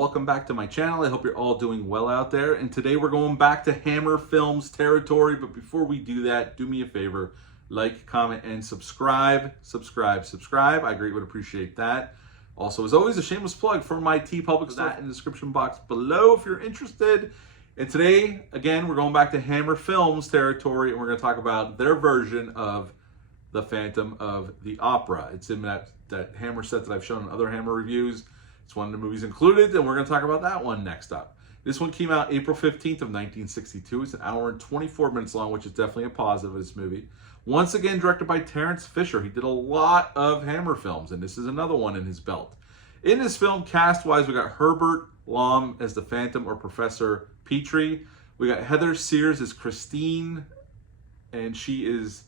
welcome back to my channel. I hope you're all doing well out there. And today we're going back to Hammer Films territory. But before we do that, do me a favor, like, comment, and subscribe. Subscribe. I greatly would appreciate that. Also, as always, a shameless plug for my TeePublic stuff in the description box below if you're interested. And today, again, we're going back to Hammer Films territory, and we're going to talk about their version of The Phantom of the Opera. It's in that Hammer set that I've shown in other Hammer reviews. It's one of the movies included, and we're going to talk about that one next up. This one came out April 15th of 1962. It's an hour and 24 minutes long, which is definitely a positive of this movie. Once again, directed by Terence Fisher. He did a lot of Hammer films, and this is another one in his belt. In this film, cast-wise, we got Herbert Lom as the Phantom, or Professor Petrie. We got Heather Sears as Christine, and she is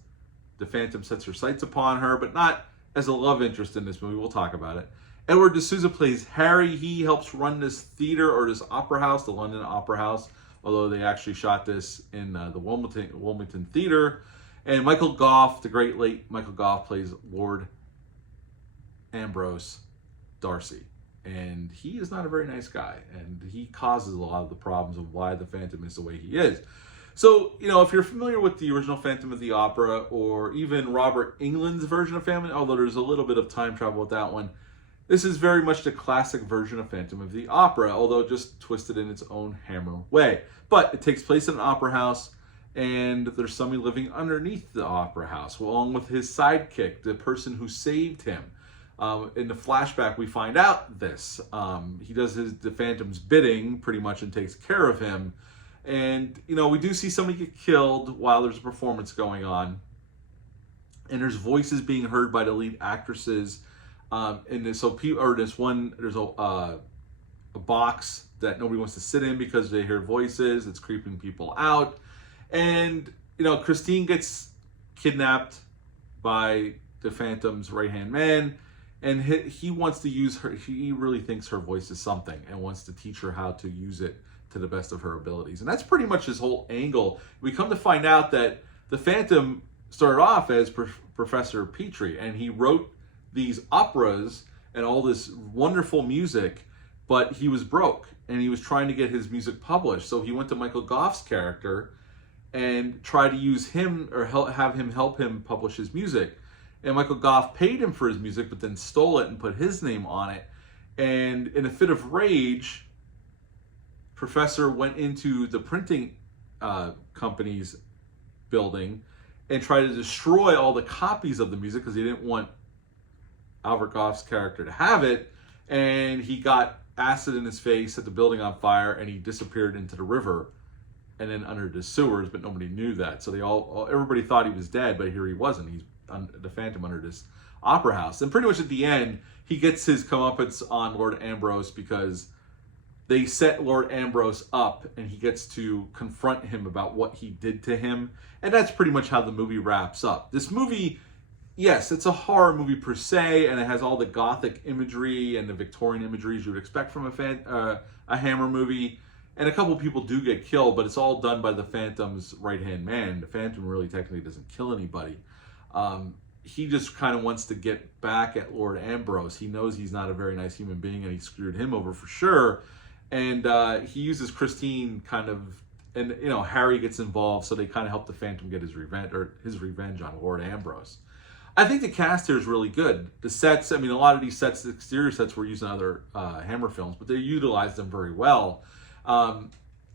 the Phantom sets her sights upon her, but not as a love interest in this movie. We'll talk about it. Edward D'Souza plays Harry. He helps run this theater, or this opera house, the London Opera House, although they actually shot this in the Wilmington Theater. And Michael Gough, the great late Michael Gough, plays Lord Ambrose Darcy. And he is not a very nice guy, and he causes a lot of the problems of why the Phantom is the way he is. So, you know, if you're familiar with the original Phantom of the Opera, or even Robert Englund's version of Phantom, although there's a little bit of time travel with that one, this is very much the classic version of Phantom of the Opera, although just twisted in its own Hammer way. But it takes place in an opera house, and there's somebody living underneath the opera house, along with his sidekick, the person who saved him. In the flashback, we find out this. He does the Phantom's bidding, pretty much, and takes care of him. And, you know, we do see somebody get killed while there's a performance going on. And there's voices being heard by the lead actresses. And there's a box that nobody wants to sit in because they hear voices. It's creeping people out. And, you know, Christine gets kidnapped by the Phantom's right-hand man. And he wants to use her. He really thinks her voice is something and wants to teach her how to use it to the best of her abilities. And that's pretty much his whole angle. We come to find out that the Phantom started off as Professor Petrie, and he wrote these operas and all this wonderful music, but he was broke, and he was trying to get his music published. So he went to Michael Gough's character and tried to use him, or have him help him publish his music. And Michael Gough paid him for his music, but then stole it and put his name on it. And in a fit of rage, Professor went into the printing company's building and tried to destroy all the copies of the music because he didn't want Albert Gough's character to have it. And he got acid in his face, set the building on fire, and he disappeared into the river and then under the sewers, but nobody knew that. So everybody thought he was dead, but here he wasn't. He's the Phantom under this opera house. And pretty much at the end, he gets his comeuppance on Lord Ambrose because they set Lord Ambrose up, and he gets to confront him about what he did to him. And that's pretty much how the movie wraps up. This movie, yes, it's a horror movie per se, and it has all the gothic imagery and the Victorian imagery you would expect from a Hammer movie. And a couple people do get killed, but it's all done by the Phantom's right-hand man. The Phantom really technically doesn't kill anybody. He just kind of wants to get back at Lord Ambrose. He knows he's not a very nice human being, and he screwed him over for sure. And he uses Christine kind of, and, you know, Harry gets involved, so they kind of help the Phantom get his revenge on Lord Ambrose. I think the cast here is really good. The sets, I mean, a lot of these sets, the exterior sets, were used in other Hammer films, but they utilized them very well.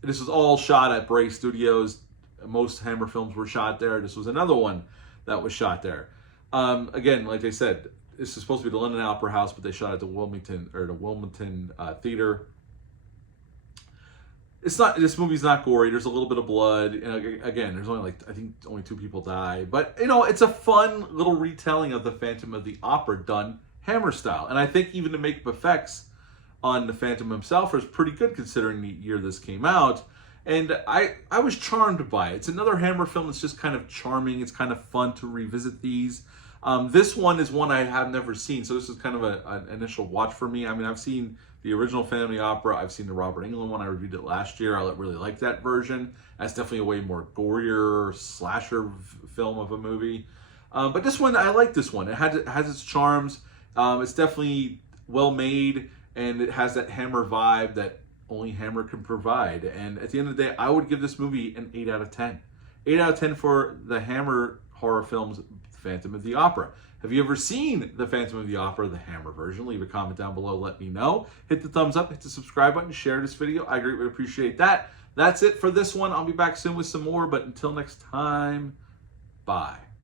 This was all shot at Bray Studios. Most Hammer films were shot there. This was another one that was shot there. Again, like I said, this is supposed to be the London Opera House, but they shot at the Wilmington Theater. This movie's not gory. There's a little bit of blood. And again, there's only I think only 2 people die. But, you know, it's a fun little retelling of the Phantom of the Opera done Hammer style. And I think even the makeup effects on the Phantom himself is pretty good considering the year this came out. And I was charmed by it. It's another Hammer film that's just kind of charming. It's kind of fun to revisit these. This one is one I have never seen, so this is kind of an initial watch for me. I mean, I've seen the original Phantom of the Opera. I've seen the Robert Englund one. I reviewed it last year. I really like that version. That's definitely a way more gorier slasher film of a movie. But this one, I like this one. It has its charms. It's definitely well made. and it has that Hammer vibe that only Hammer can provide. And at the end of the day, I would give this movie an 8 out of 10. 8 out of 10 for the Hammer horror films, Phantom of the Opera. Have you ever seen the Phantom of the Opera, the Hammer version? Leave a comment down below, let me know. Hit the thumbs up, hit the subscribe button, share this video. I greatly appreciate that. That's it for this one. I'll be back soon with some more, but until next time, bye.